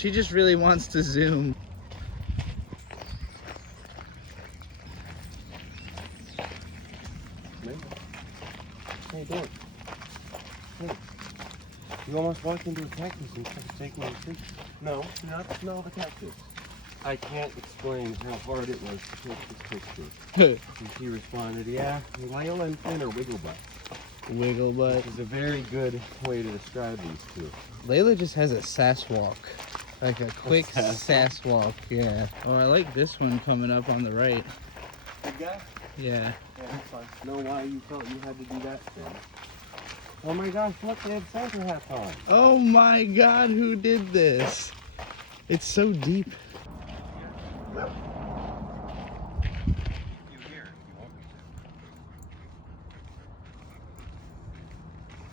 She just really wants to zoom. Hey, Dan. Hey. You almost walked into a cactus and tried to take my fish. No, not smell the cactus. I can't explain how hard it was to take this picture. And she responded, yeah, Layla and Finn are wiggle butts. Wiggle butt. Which is a very good way to describe these two. Layla just has a sass walk. Like a quick sass walk, yeah. Oh, I like this one coming up on the right. Good guy? Yeah. Yeah, that's fine. Know why you felt you had to do that, Finn. Oh my gosh, look, they had Santa hats on. Oh my God, who did this? It's so deep.